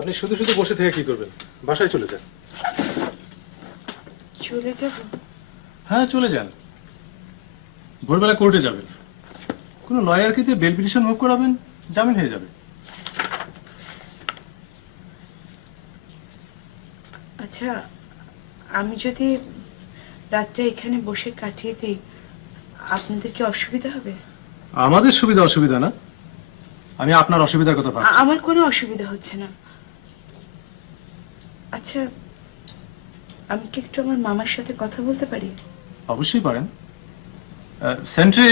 আপনি শুধু শুধু বসে থেকে কি করবেন? বাসায় চলে যান। চলে যাব? হ্যাঁ, চলে যান। ভোরবেলা কোর্টে যাবেন, কোনো লয়ারকে দিয়ে বেল পিটিশন মুভ করাবেন, জামিন হয়ে যাবে। আচ্ছা, আমি যদি রাতটা এখানে বসে কাটিয়ে দিই, আপনাদের কি অসুবিধা হবে? আমাদের সুবিধা অসুবিধা না, আমি আপনার অসুবিধার কথা ভাবছি। আমার কোনো অসুবিধা হচ্ছে না। আচ্ছা, আমি কি একটু আমার মামার সাথে কথা বলতে পারি? অবশ্যই পারেন। সেন্ট্রি,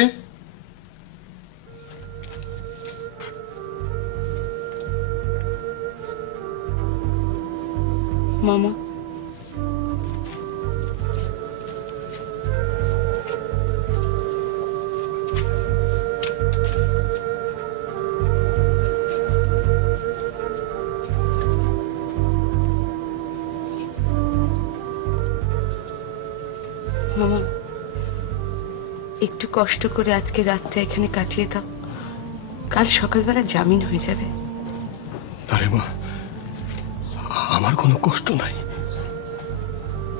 মামা, মামা, একটু কষ্ট করে আজকে রাতটা এখানে কাটিয়ে দাও, কাল সকালবেলা জামিন হয়ে যাবে। আরে মা, আমার কোনো কষ্ট নাই,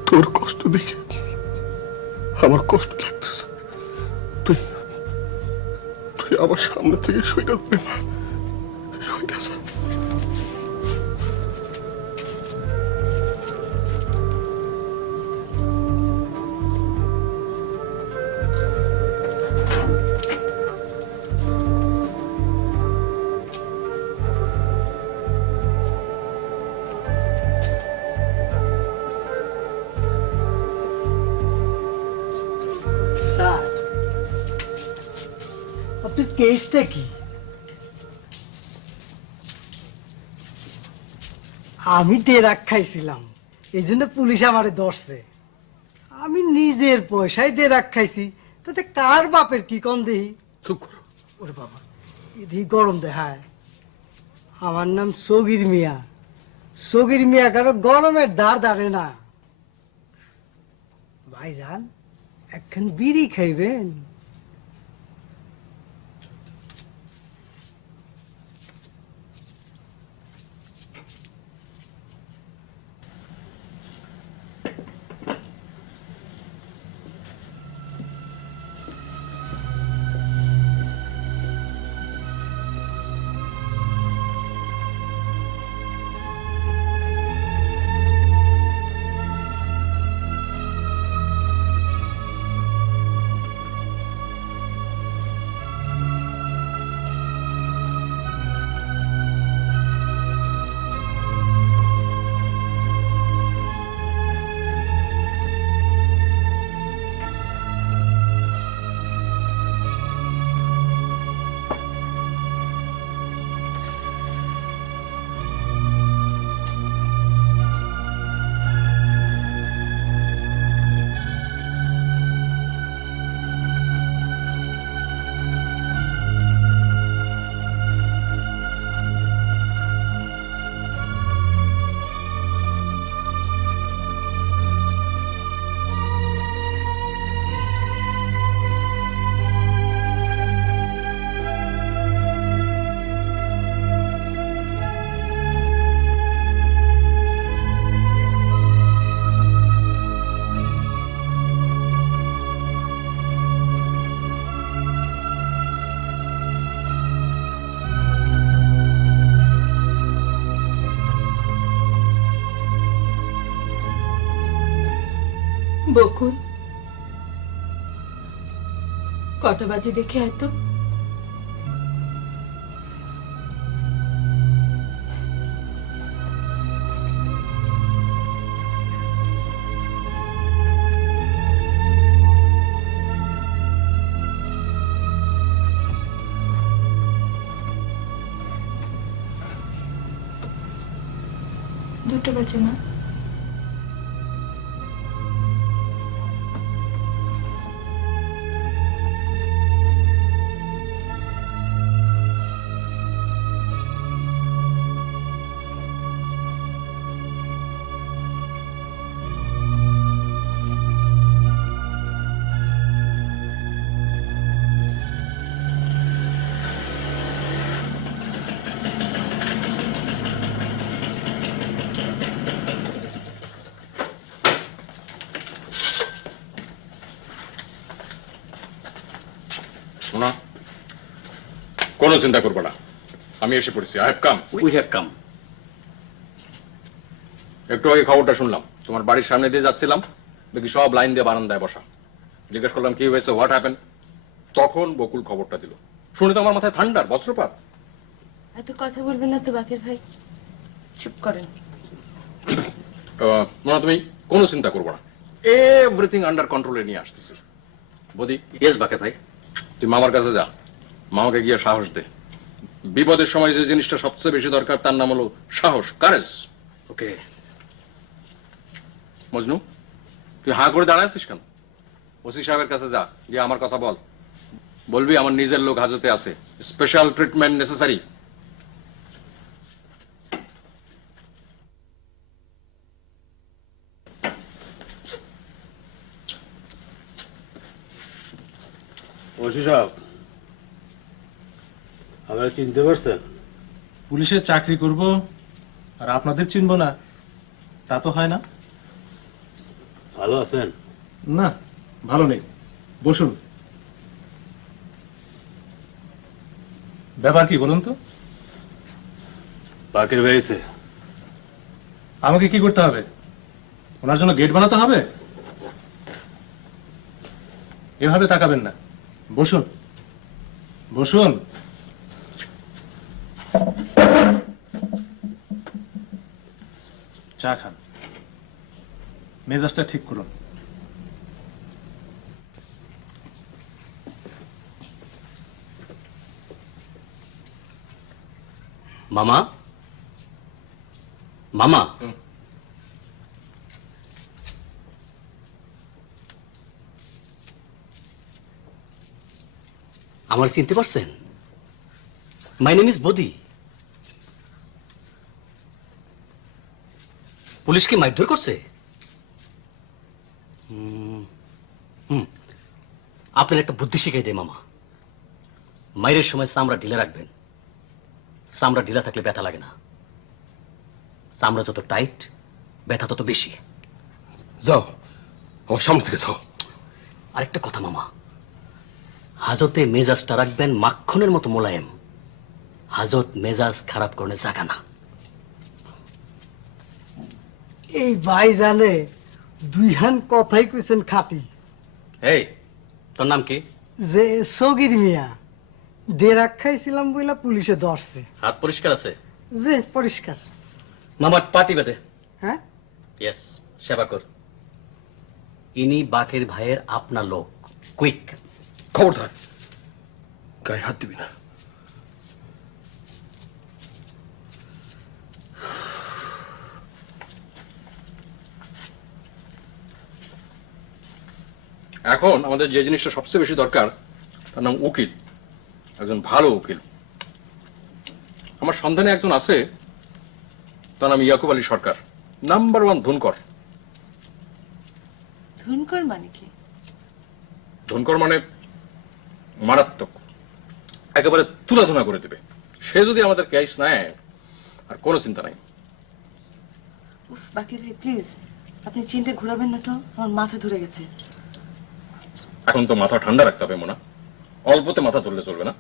তোর কষ্ট দেখে আমার কষ্ট লাগতেছে। তুই তুই আমার সামনে থেকে সইটা দে মা, সইটা যা। স্যার, আপনার কেসটা কি? আমি টেরাক খাইছিলাম, এই জন্য পুলিশ আমারে ধরছে। আমি নিজের পয়সায় টেরাক খাইছি, তাতে কার বাপের কি কম দেহি? চুপ করো। ওরে বাবা, এদিকে গরম দেখায়। আমার নাম সগির মিয়া। সগির মিয়া কারো গরমের ধার ধারে না। ভাইজান, এখন বিড়ি খাইবেন? বকুল, কটা বাজে দেখে এত? দুটো বাজে মা। কোনো চিন্তা করবো না, আমি এসে পড়েছি। I have come. We have come. একটু আগে খবরটা শুনলাম, তোমার বাড়ির সামনে দিয়ে যাচ্ছিলাম, দেখি সব লাইন দিয়ে বারান্দায় বসা। জিজ্ঞেস করলাম কি হয়েছে, হোয়াট হ্যাপেন। তখন বকুল খবরটা দিল, শুনে তো আমার মাথায় ঠান্ডার বজ্রপাত। এত কথা বলবেন না তো বাকের ভাই, চুপ করেন। মোনা তুমি কোনো চিন্তা করবো না, এভরিথিং আন্ডার কন্ট্রোলে নিয়ে আসতেছি। বদি, ইয়েস বাকের ভাই। তুই মামার কাছে যা, মামাকে গিয়ে সাহস দে। বিপদের সময় যে জিনিসটা সবচেয়ে বেশি দরকার তার নাম হলো সাহস, কারেজ। ওকে। মজনু, তুই হাঁ করে দাঁড়াইছিস কেন? ওসি সাহেবের কাছে যা, গিয়ে আমার কথা বল। বলবি আমার নিজের লোক হাজতে আছে, স্পেশাল ট্রিটমেন্ট নেসেসারি। ওসি সাহেব, আপনারা চিনতে পারছেন? পুলিশের চাকরি করব আর আপনাদের চিনব না, তা তো হয় না। ভালো আছেন? না, ভালো নেই। বসুন। ব্যাপার কি বলুন তো? বাকের ভাইছে আমাকে কি করতে হবে? ওনার জন্য গেট বানাতে হবে? এভাবে তাকাবেন না, বসুন বসুন। চা খান, মেজাজটা ঠিক করুন। মামা, মামা, আমার চিনতে পারছেন? মাই নেম ইজ বদি। পুলিশকে মারধর করছে? আপনার একটা বুদ্ধি শিখাই দেয় মামা। মাইরের সময় চামড়া ঢিলে রাখবেন। চামড়া ঢিলা থাকলে ব্যথা লাগে না। চামড়া যত টাইট, ব্যথা তত বেশি। যাও, আমার সামনে থেকে যাও। আরেকটা কথা মামা, হাজতে মেজাজটা রাখবেন মাখনের মতো মোলায়েম। হাজত মেজাজ খারাপ করলে জাগা না। এই ভাই জানে দুই হান কথাই কইছেন খাটি। এই, তোর নাম কি? যে সগির মিয়া, ডেরা খাইছিলাম বইলা পুলিশে ধরছে। হাত পরিষ্কার আছে? যে পরিষ্কার। মামার পাটি বেঁধে। হ্যাঁ, ইয়েস, সেবা কর। ইনি বাকের ভাইয়ের আপনা লোক। কুইক। খবরদার, গায়ে হাত দিবি না। এখন আমাদের যে জিনিসটা সবচেয়ে বেশি দরকার তার নাম উকিল, একজন ভালো উকিল। আমার সন্ধানে একজন আছে, তার নাম ইয়াকুব আলী সরকার, নাম্বার 1 ধুনকর। ধুনকর মানে কি? ধুনকর মানে মারাত্মক, একেবারে তুলাধুনা করে দেবে। সে যদি আমাদের কেস নেয় আর কোনো চিন্তা নাই। উফ বাকির ভাই প্লিজ, আপনি চিনটা ঘোরাবেন না তো, আমার মাথা ধরে গেছে। এখন তো মাথা ঠান্ডা রাখতে হবে মোনা, অল্পতে মাথা তুললে চলবে না।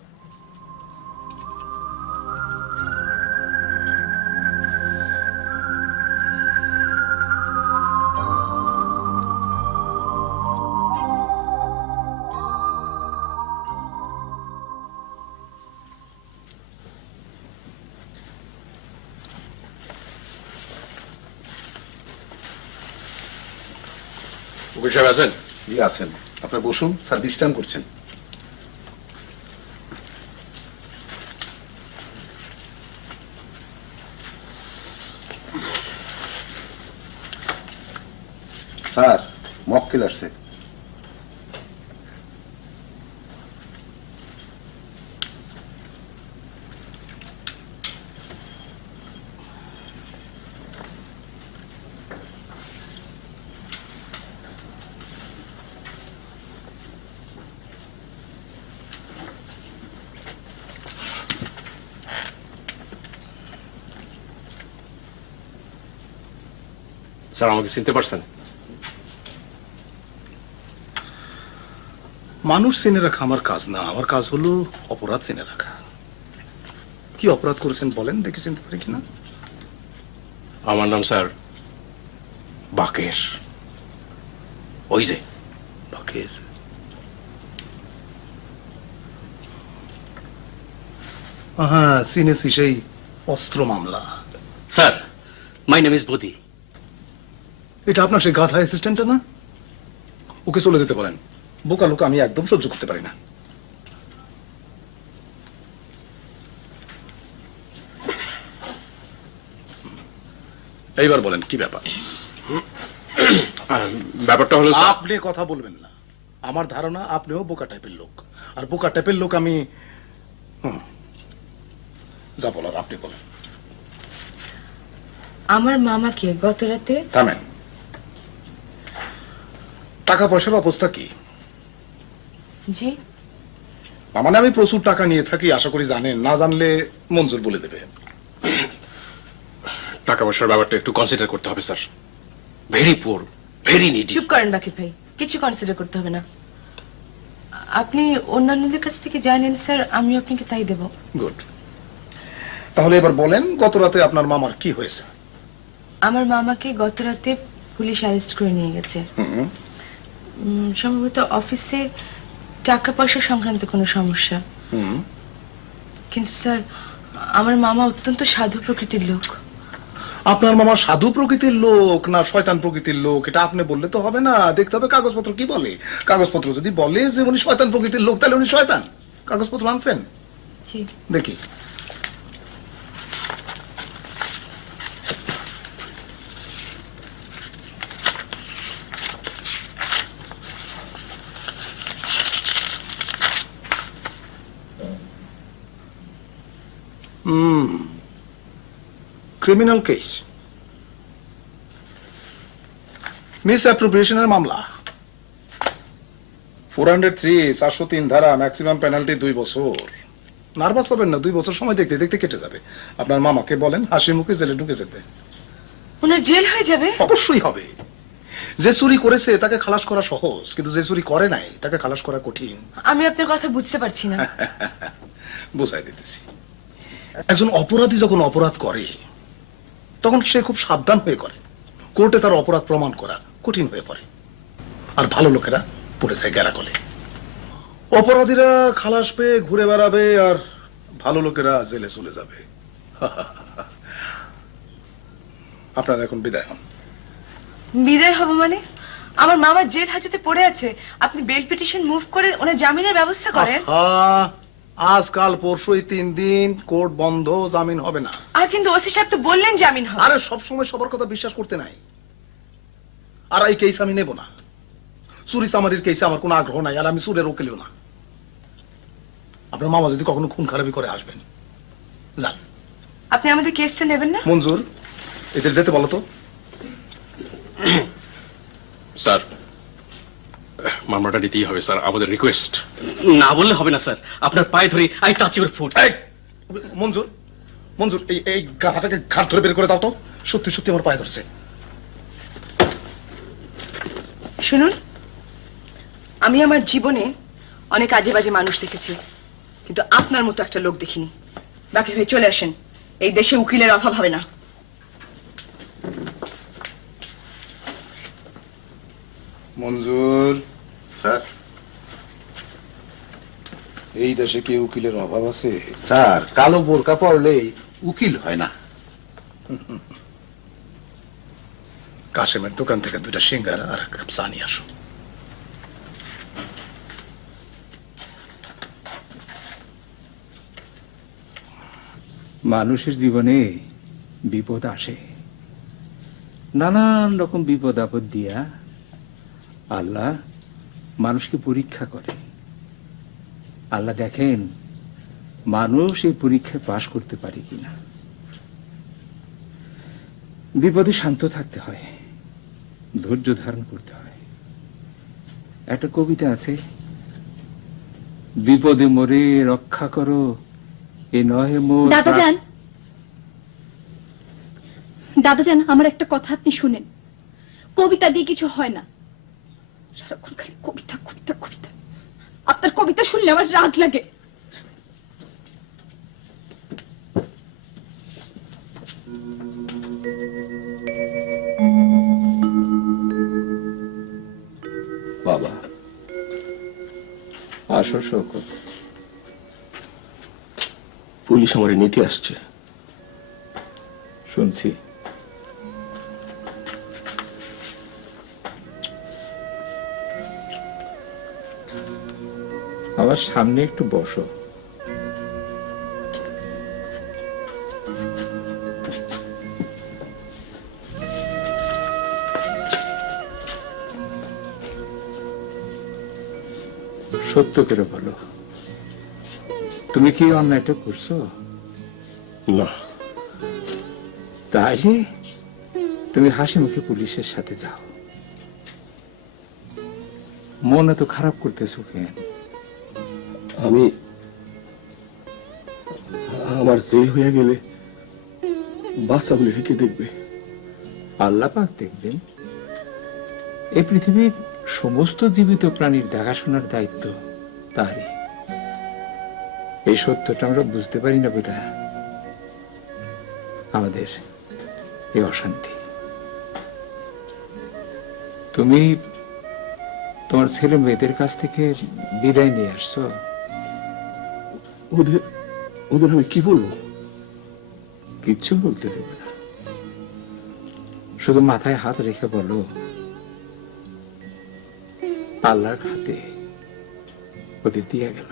উকিল সাহেব আছেন? জি আছেন, আপনার বসুন, স্যার বিশ্রাম করছেন। স্যার, মক্কেল আসছে। স্যার, আমাকে চিনতে পারছেন? মানুষ চিনে রাখা আমার কাজ না, আমার কাজ হলো অপরাধ চিনে রাখা। কি অপরাধ করেছেন বলেন, দেখি চিনতে পারি কিনা। আমার নাম স্যার বাকের। ওই যে বাকের। হ্যাঁ, চিনেছি, সেই অস্ত্র মামলা। স্যার, মাই নেম ইজ বদি। এটা আপনার সেই গাধা অ্যাসিস্ট্যান্টটা না? ওকে চলে যেতে বলেন। বোকা লোক আমি একদম সহ্য করতে পারি না। এইবার বলেন কি ব্যাপার। ব্যাপারটা হলো স্যার, আপনি কথা বলবেন না। আমার ধারণা আপনিও বোকা টাইপের লোক, আর বোকা টাইপের লোক আমি। যা বলার আপনি বলেন। আমার মামাকে গত রাতে থামেন। টাকা পয়সার অবস্থা কি? জি মানে আমি প্রচুর টাকা নিয়ে থাকি, আশা করি জানেন। না জানলে মঞ্জুর বলে দেবে। টাকা পয়সার ব্যাপারটা একটু কনসিডার করতে হবে sir. Very poor, very needy. চুপ করেন বাকির ভাই, কিছু কনসিডার করতে হবে না। আপনি অন্যান্যদের কাছ থেকে যা নেন স্যার, আমি আপনাকে তাই দেব। গুড। তাহলে এবার বলেন, গত রাতে আপনার মামার কি হয়েছে? আমার মামাকে গত রাতে পুলিশ অ্যারেস্ট করে নিয়ে গেছে। সম্ভবত অফিসে টাকা পয়সা সংক্রান্ত কোনো সমস্যা। কিন্তু স্যার, আমার মামা অত্যন্ত সাধু প্রকৃতির লোক। আপনার মামা সাধু প্রকৃতির লোক না শয়তান প্রকৃতির লোক, এটা আপনি বললে তো হবে না। দেখতে হবে কাগজপত্র কি বলে। কাগজপত্র যদি বলে যে উনি শয়তান প্রকৃতির লোক, তাহলে উনি শয়তান। কাগজপত্র আনছেন? জি। দেখি। ক্রিমিনাল কেস, মিস অ্যাপ্রোপ্রিয়েশনের মামলা। 403 403 ধারা, ম্যাক্সিমাম পেনাল্টি 2 বছর। নার্ভাস হবেন না, 2 বছর সময় দেখতে দেখতে কেটে যাবে। আপনার মামাকে বলেন হাসি মুখে জেলে ঢুকে যেতে। ওনার জেল হয়ে যাবে? অবশ্যই হবে। যে চুরি করেছে তাকে খালাস করা সহজ, কিন্তু যে চুরি করে নাই তাকে খালাস করা কঠিন। আমি আপনার কথা বুঝতে পারছি না। বুঝাই দিতেছি। একজন অপরাধী যখন অপরাধ করে তখন সে খুব সাবধান হয়ে করে। কোর্টে তার অপরাধ প্রমাণ করা কঠিন হয়ে পড়ে, আর ভালো লোকেরা পড়ে যায় গ্যারাকলে। অপরাধীরা খালাস পেয়ে ঘুরে বেড়াবে, আর ভালো লোকেরা জেলে চলে যাবে। আপনারা এখন বিদায় হন। বিদায় হব মানে? আমার মামা জেল হাজতে পড়ে আছে, আপনি বেল পিটিশন মুভ করে ওনার জামিনের ব্যবস্থা করেন। আজকাল পরশু 3 দিন কোর্ট বন্ধ, জামিন হবে না। আর কিন্তু ওসি সাহেব তো বললেন জামিন হবে। আরে সবসময় সবার কথা বিশ্বাস করতে নাই। আর এই কেস আমি নেব না। চুরি চামারির কেসে আমার কোনো আগ্রহ নাই, আর আমি চুরের উকিলও না। আপনার মামা যদি কখনো খুন খারাপি করে আসবেন, যান। আপনি আমাদের কেসটা নেবেন না? মঞ্জুর, এদের যেতে বলো তো। স্যার, মামলাটা নিতেই হবে স্যার, আমাদের রিকোয়েস্ট। না বললে হবে না স্যার, আপনার পায়ে ধরে আই টাচ ইউর ফুট। মঞ্জুর, মঞ্জুর, এই গাধাটাকে ঘাট ধরে বের করে দাও তো। সত্যি সত্যি আমার পায়ে ধরছে। শুনুন, আমি আমার জীবনে অনেক আজে বাজে মানুষ দেখেছি, কিন্তু আপনার মতো একটা লোক দেখিনি। বাকি ভাই চলে আসেন, এই দেশে উকিলের অভাব হবে না। মঞ্জুর স্যার, এই দেশে কি উকিলের অভাব আছে? স্যার কালো বোরকা পরলেই উকিল হয় না। কাশেমের দোকান থেকে 2টা সিঙ্গারা আর 1 কাপ চা নিয়ে আসো। মানুষের জীবনে বিপদ আসে, নানান রকম বিপদ আপদ দিয়া আল্লাহ মানুষকে পরীক্ষা করে। আল্লাহ দেখেন মানুষ এই পরীক্ষায় পাশ করতে পারে কিনা। বিপদে শান্ত থাকতে হয়, ধৈর্য ধারণ করতে হয়। একটা কবিতা আছে, বিপদে মরে রক্ষা করো এ নহে মোর। দাদাজান, আমার একটা কথা আপনি শুনেন। কবিতা দিয়ে কিছু হয় না, সারাক্ষণ খালি কবিতা কবিতা কবিতা। আপনার কবিতা শুনলে আমার রাগ লাগে। আসো শওকত। পুলিশ আমার নিতে আসছে। শুনছি। আমার সামনে একটু বসো। সত্য করে বলো, তুমি কি অন্যায়টা করছো? না। তাইলে তুমি হাসি মুখে পুলিশের সাথে যাও। মনে তো খারাপ করতেছো কেন? আমার জেল হয়ে গেলে বাচ্চাগুলো রেখে দেখবে। আল্লাহ পাক দেখবেন। এই পৃথিবীর সমস্ত জীবিত প্রাণীর দেখাশোনার দায়িত্ব তারই। এই সত্যটা আমরা বুঝতে পারি না বেটা, আমাদের এই অশান্তি। তুমি তোমার ছেলে মেয়েদের কাছ থেকে বিদায় নিয়ে আসছো। ওদের ওদের আমি কি বলবো? কিচ্ছু বলতে দেবে না, শুধু মাথায় হাত রেখে বলো, আল্লাহর হাতে ওদের দিয়ে গেল।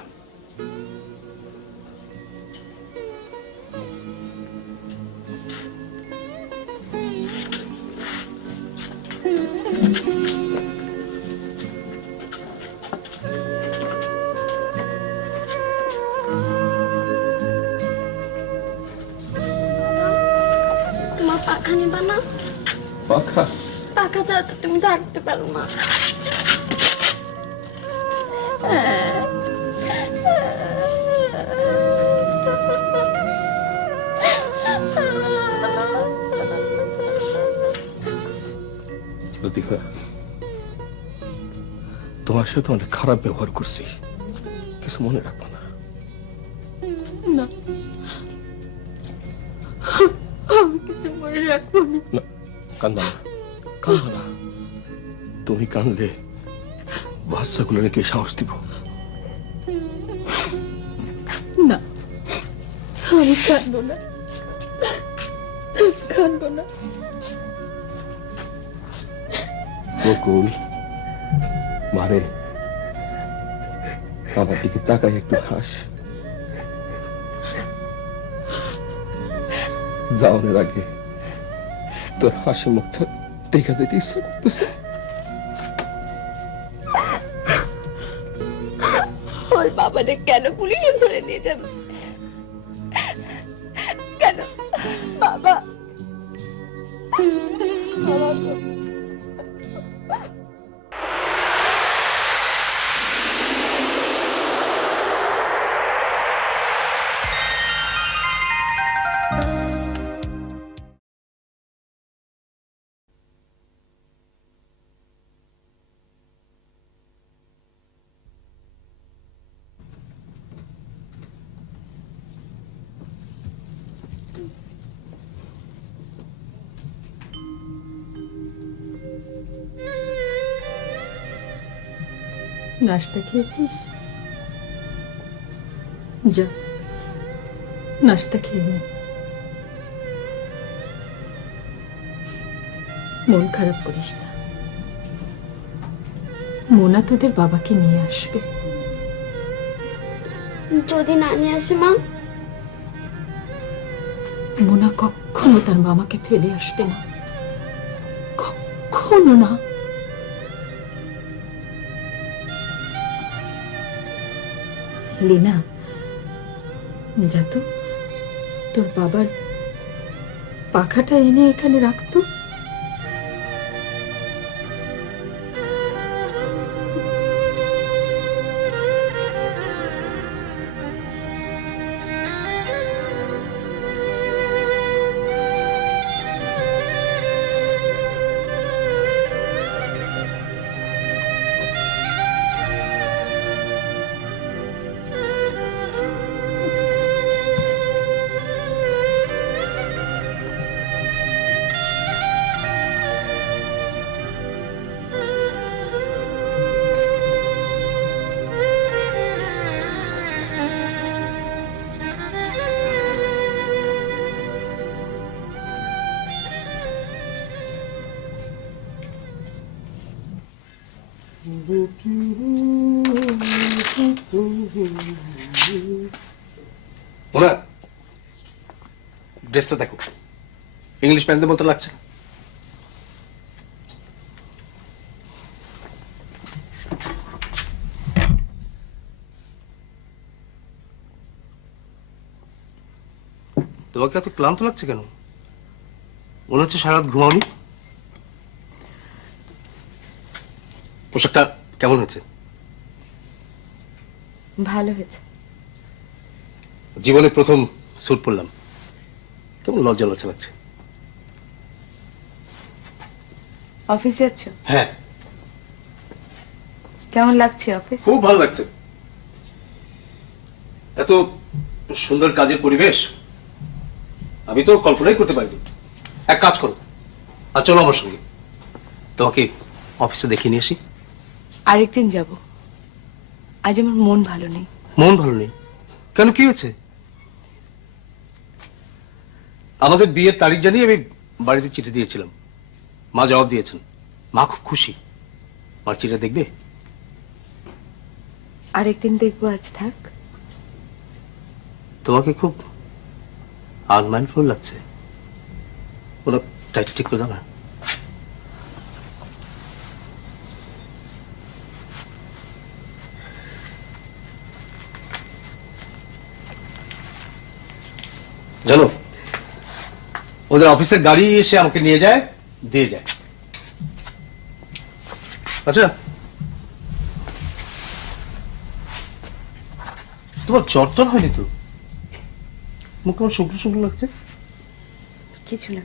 তোমার পাখা নেবা না? পাখা? পাখা ছাড়া তো তুমি থাকতে পারো না। লতিফা, তোমার সাথে অনেক খারাপ ব্যবহার করছি, কিছু মনে রাখবো না। না, আমি কিছু মনে রাখবো না। কান্দা না, কান্দা না। তুমি কানলে বাচ্চাগুলো রেখে সাহস দিব না। আমি কাঁদবো না, কাঁদবো না। বকুল, মারে বাবার দিকে তাকাই একটু হাস। যাওয়ার আগে তোর হাসি মুখটা দেখা যেতে ইচ্ছা করতেছে। ওর বাবারে কেন পুলিশে ধরে নিয়ে যাবে? কেন বাবা? বাবা গো। নাস্তা খেয়েছিস? যা নাস্তা খেয়ে নে। মন খারাপ করিস না, মোনা তোদের বাবাকে নিয়ে আসবে। যদি না নিয়ে আসে মা? মোনা কখনো তার মামাকে ফেলে আসবে না, কখনো না। লীনা, যা তো তোর বাবার পাখাটা এনে এখানে রাখতো। মোনা, ড্রেসটা দেখো, ইংলিশ প্যান্টের মতো লাগছে। তোমাকে এত ক্লান্ত লাগছে কেন? মনে হচ্ছে সারা রাত ঘুমাওনি। পোশাকটা কেমন হয়েছে? ভালো হয়েছে। জীবনে প্রথম স্যুট পরলাম, কেমন লজ্জা লজ্জা লাগছে। অফিস যাচ্ছ? হ্যাঁ। কেমন লাগছে অফিস? খুব ভালো লাগছে, এত সুন্দর কাজের পরিবেশ আমি তো কল্পনাই করতে পারিনি। এক কাজ করো, আর চলো আমার সঙ্গে, তোমাকে অফিসে দেখিয়ে নিয়ে আসি। আরেকদিন যাব, আজ আমার মন ভালো নেই। মন ভালো নেই কেন, কি হয়েছে? আমাদের বিয়ের তারিখ জানিয়ে আমি বাড়িতে চিঠি দিয়েছিলাম, মা জবাব দিয়েছেন, মা খুব খুশি। মার চিঠিটা দেখবে? আরেকদিন দেখবো, আজ থাক। তোমাকে খুব আনমাইন্ডফুল লাগছে, ওরা টাইটা ঠিক করে দাও না। জানো, ওদের অফিসের গাড়ি এসে আমাকে নিয়ে যায়, দিয়ে যায়। আচ্ছা, তোমার জ্বর টর হয়নি তো? মুখ কেমন শুকনো শুকনো লাগছে? কিছু না,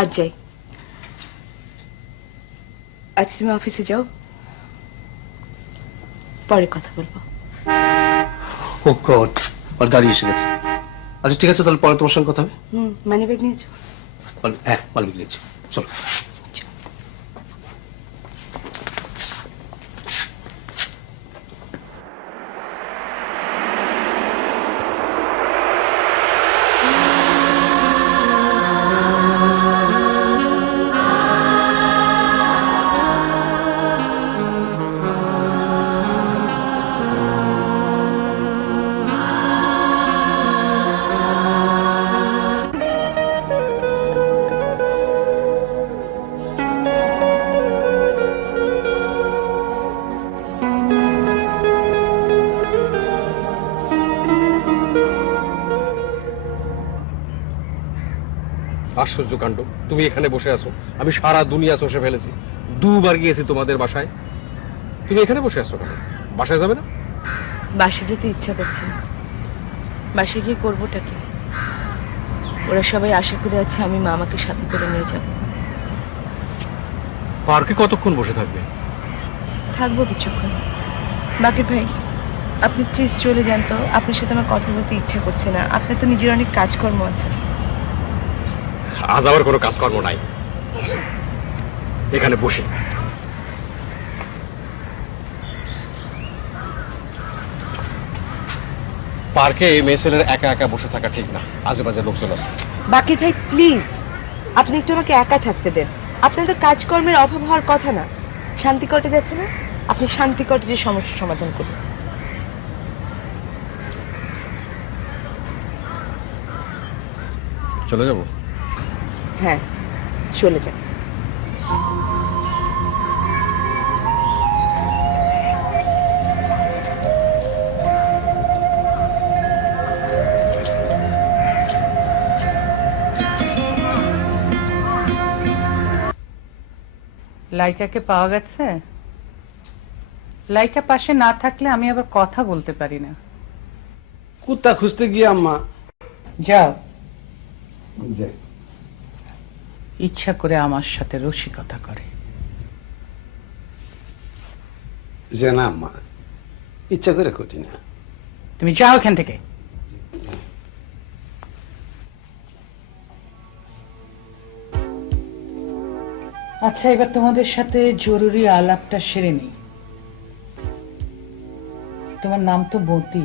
আজ যাই। আজ তুমি অফিসে যাও, পরে কথা বলবো। ও গড, আর গাড়ি এসে গেছে। আচ্ছা ঠিক আছে, তাহলে পরে তোমার সঙ্গে কথা হবে। মানি ব্যাগ নিয়েছো? হ্যাঁ, মালিক নিয়েছি, চলো। আশ্চর্য কাণ্ড, তুমি এখানে বসে আছো, আমি সারা দুনিয়া চষে ফেলেছি, দুবার গিয়েছি তোমাদের বাসায়, তুমি এখানে বসে আছো কেন? বাসায় যাবে না? বাসে যেতে ইচ্ছা করছে, বাসে গিয়ে করবোটা কি? ওরা সবাই আশা করে আছে আমি মামাকে সাথে করে নিয়ে যাব। পার্কে কতক্ষণ বসে থাকবে? থাকবো কিছুক্ষণ। বাকি ভাই, আপনি প্লিজ চলে যান তো, আপনার সাথে আমার কথা বলতে ইচ্ছা করছে না। আপনার তো নিজের অনেক কাজকর্ম আছে। আজ আমার কোনো কাজকর্ম নাই, এখানে বসে। পার্কে মেয়ে ছেলের একা একা বসে থাকা ঠিক না, আজেবাজে লোকজন আছে। বাকির ভাই প্লিজ, আপনি একটু আমাকে একা থাকতে দেন। আপনার তো কাজকর্মের অভাব হওয়ার কথা না। শান্তি কটে যাচ্ছে না, আপনি শান্তি কটে যে সমস্যার সমাধান করুন। চলে যাব? হ্যাঁ, চলে যান। লাইকাকে পাওয়া গেছে? লাইকা পাশে না থাকলে আমি আবার কথা বলতে পারি না। কুত্তা খুঁজতে গিয়ে আম্মা। যাও, ইচ্ছা করে আমার সাথে রসিকতা করে। যে না আম্মা, ইচ্ছা করে করি না। তুমি যাও এখান থেকে। আচ্ছা, এবার তোমাদের সাথে জরুরি আলাপটা সেরে নেই। তোমার নাম তো মতি?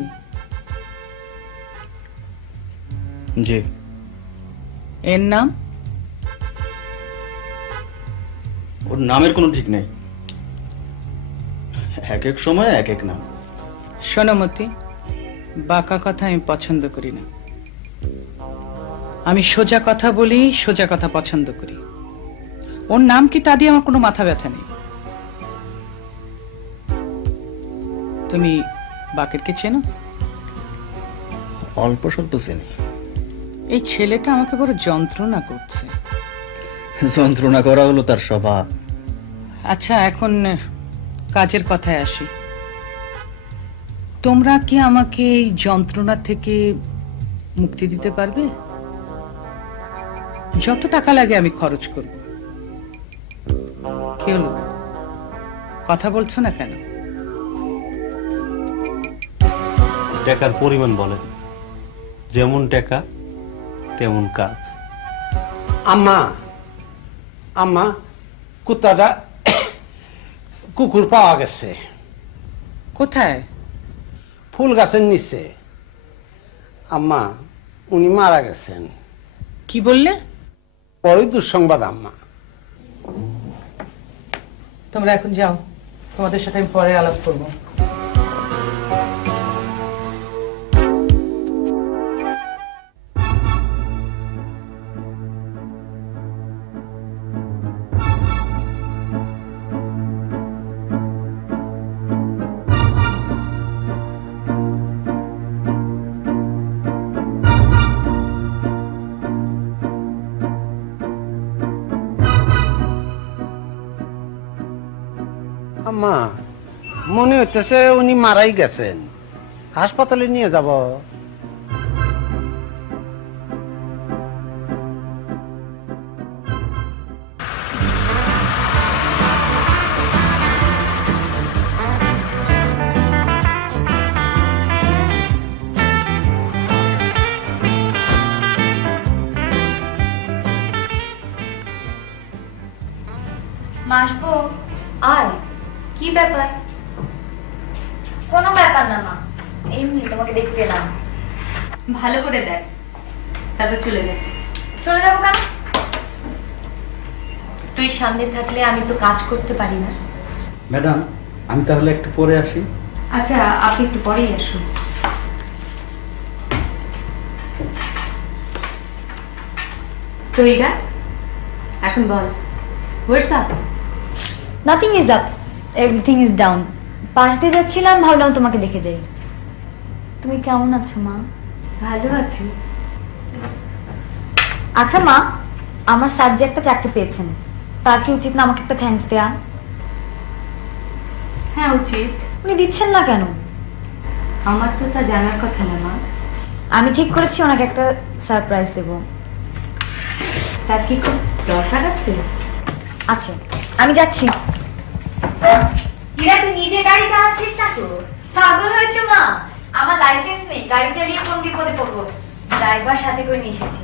জি। এর নাম? ওর নামের কোনো ঠিক নেই, এক এক সময় এক এক নাম। শোনো মতি, বাঁকা কথা আমি পছন্দ করি না। আমি সোজা কথা বলি, সোজা কথা পছন্দ করি। ওর নাম কি তা দিয়ে আমার কোনো মাথা ব্যথা নেই। তুমি বাকেরকে চেনো? অল্প স্বল্প চিনি। এই ছেলেটা আমাকে বড় যন্ত্রণা করছে। যন্ত্রণা করা হলো তার স্বভাব। আচ্ছা, এখন কাজের কথায় আসি। তোমরা কি আমাকে এই যন্ত্রণা থেকে মুক্তি দিতে পারবে? যত টাকা লাগে আমি খরচ করব। কি হলো, কথা বলছো না কেন? টাকার পরিমাণ বলেন, যেমন টাকা তেমন কাজ। আম্মা আম্মা কুত্তাটা কুকুর পাওয়া গেছে। কোথায়? ফুল গাছের নিচে। আম্মা উনি মারা গেছেন। কি বললে? বড়ই দুঃসংবাদ আম্মা। তোমরা এখন যাও, তোমাদের সাথে আমি পরে আলাপ করবো। আম্মা মনে হইতেছে উনি মারাই গেছেন। হাসপাতালে নিয়ে যাব। মাসবো আয়, কি ব্যাপার? কোনো ব্যাপার না মা, এমনি তোমাকে দেখতে এলাম। ভালো করে দেখ, তারপর চলে যা। চলে যাবো কেন? তুই সামনে থাকলে আমি তো কাজ করতে পারি না। ম্যাডাম, আমি তাহলে একটু পরে আসি। আচ্ছা, আপনি একটু পরেই আসুন। তো ইরা, এখন বল, what's up? Nothing is up, everything is down. পাশ দিয়ে যাচ্ছিলাম, ভাবলাম তোমাকে দেখে যাই। তুমি কেমন আছো মা? ভালো আছি। আচ্ছা মা, আমার স্যার যে একটা চাকরি পেয়েছেন, তার কি উচিত না আমাকে একটা থ্যাঙ্কস দেয়া? হ্যাঁ উচিত। উনি দিচ্ছেন না কেন? আমার তো তা জানার কথা না মা। আমি ঠিক করেছি ওনাকে একটা সারপ্রাইজ দেব। তার কি খুব দরকার আছে? আছে, আমি যাচ্ছি। ইরা, তুই নিজে গাড়ি চালাচ্ছিস না তো? পাগল হয়েছে মা? আমার লাইসেন্স নেই, গাড়ি চালিয়ে কোন বিপদে পড়বো। ড্রাইভার সাথে করে নিয়ে এসেছি।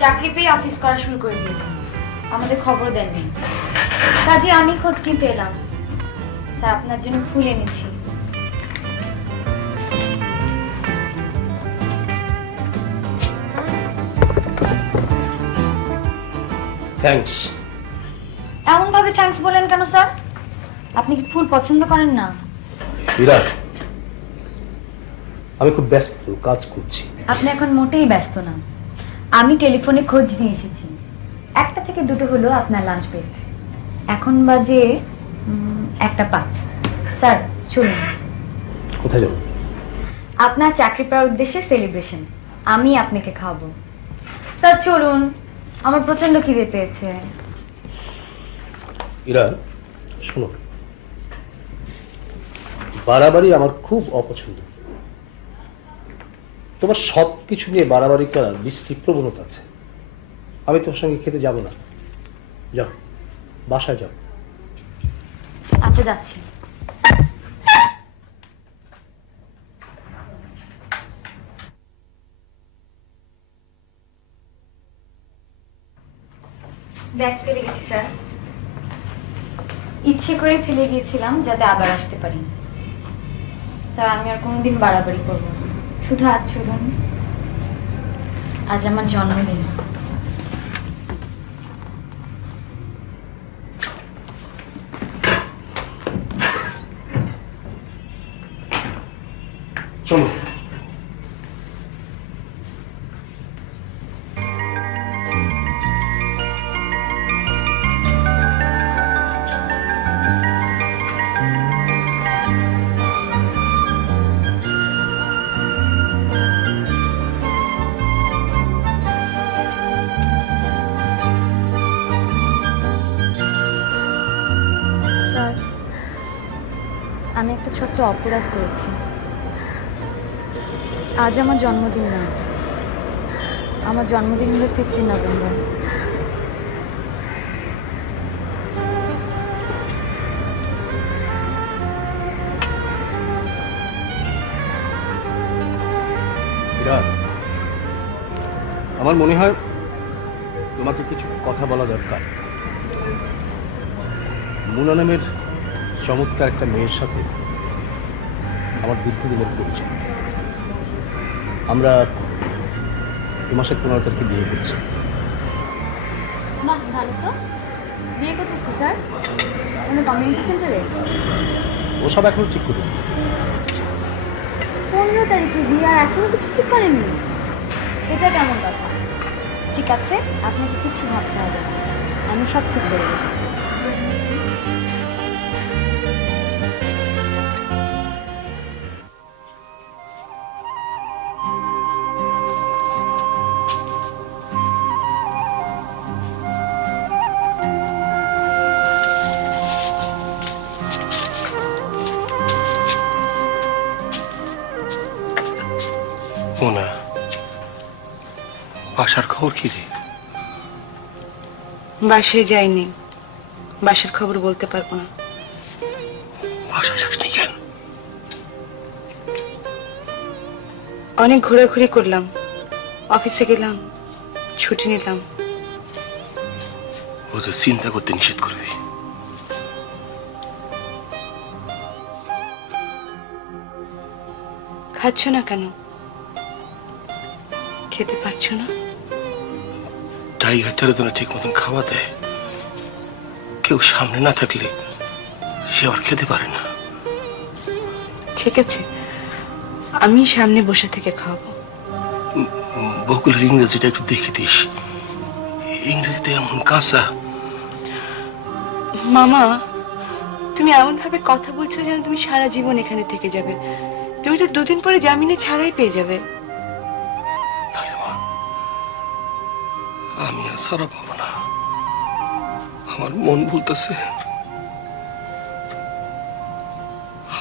চাকরি পেয়ে অফিস করা শুরু করে দিয়েছেন, আমাদের খবর দেননি। কাজে আমি খোঁজ কিনতে এলাম। স্যার, আপনার জন্য ফুল এনেছি। থ্যাঙ্কস। এমন ভাবে থ্যাঙ্কস বলেন কেন স্যার? আপনি কি ফুল পছন্দ করেন না? বিরাট, আমি খুব ব্যস্ত, কাজ করছি। আপনি এখন মোটেই ব্যস্ত না। আমি টেলিফোনে খোঁজ নিয়ে এসেছি, 1টা থেকে 2টো হলো আপনার লাঞ্চ ব্রেক। এখন বাজে 1:05। স্যার চলুন। কোথায় যাব? আপনার চাকরি পাওয়ার উদ্দেশ্যে সেলিব্রেশন, আমি আপনাকে খাওয়াবো। স্যার চলুন, আমার প্রচন্ড খিদে পেয়েছে। ইরা শোনো, বাড়াবাড়ি আমার খুব অপছন্দ। তোমার সব কিছু নিয়ে বাড়াবাড়ি করার বিশ্রী প্রবণতা আছে। আমি তোমার সঙ্গে খেতে যাব না। যাও, বাসায় যাও। আচ্ছা, যাচ্ছি। ব্যাগ ফেলে গেছি স্যার। ইচ্ছে করে ফেলে গিয়েছিলাম যাতে আবার আসতে পারি। স্যার আমি আর কোনোদিন বাড়াবাড়ি করবো না। শুধু আজ শুনুন, আজ আমার জন্মদিন। চলো। স্যার আমি একটা ছোট্ট অপরাধ করেছি। আজ আমার জন্মদিন না, আমার জন্মদিন হলো 15 নভেম্বর। আমার মনে হয় তোমাকে কিছু কথা বলা দরকার। মুনা নামের চমৎকার একটা মেয়ের সাথে আমার দীর্ঘদিনের পরিচয়। আমরা এই মাসের 15 তারিখে বিয়ে করছি। বাহ, ভালো তো। বিয়ে করতে স্যার? মানে কমিউনিটি সেন্টারে? ওসব এখনো ঠিক করিনি। 15 তারিখে বিয়ে আর এখনো কিছু ঠিক করেননি? এটা কেমন কথা? ঠিক আছে, আপনাকে কিছু ভাবতে হবে না, আমি সব ঠিক করে দেবো। মোনা, বাসার খবর কি রে? বাসায় যাইনি, বাসার খবর বলতে পারবো না। বাসা যাসনি কেন? অনেক ঘোরাঘুরি করলাম, অফিসে গেলাম, ছুটি নিলাম। ওদের চিন্তা করতে নিষেধ করবি। খাচ্ছ না কেন? খেতে পাচ্ছ না? টাইগারটারে তো না ঠিক মতন খাওয়া দেয়। কেউ সামনে না থাকলে সে আর খেতে পারে না। ঠিক আছে, আমি সামনে বসে থেকে খাওয়াবো। বকুলের ইংরেজিটা একটু দেখে দিস। ইংরেজিতে এমন কাঁচা। মামা, তুমি এমন ভাবে কথা বলছো যেন তুমি সারা জীবন এখানে থেকে যাবে। তুমি তো 2 দিন পরে জামিনে ছাড়াই পেয়ে যাবে। আমি আর সারা পাবো না। আমার মন বলতেছে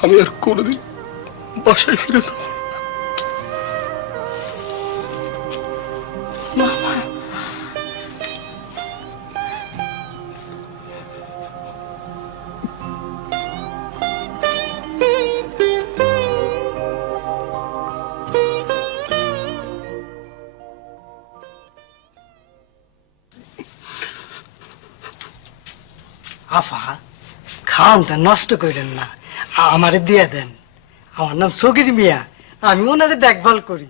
আমি আর কোনোদিন বাসায় ফিরে যাব না। মামা, আফা, খাওয়ানটা নষ্ট করেন না, আমারে দিয়ে দেন। আমার নাম সগির মিয়া, আমি ওনারে দেখভাল করি।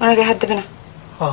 ওনাকে হাত দেবে না। ও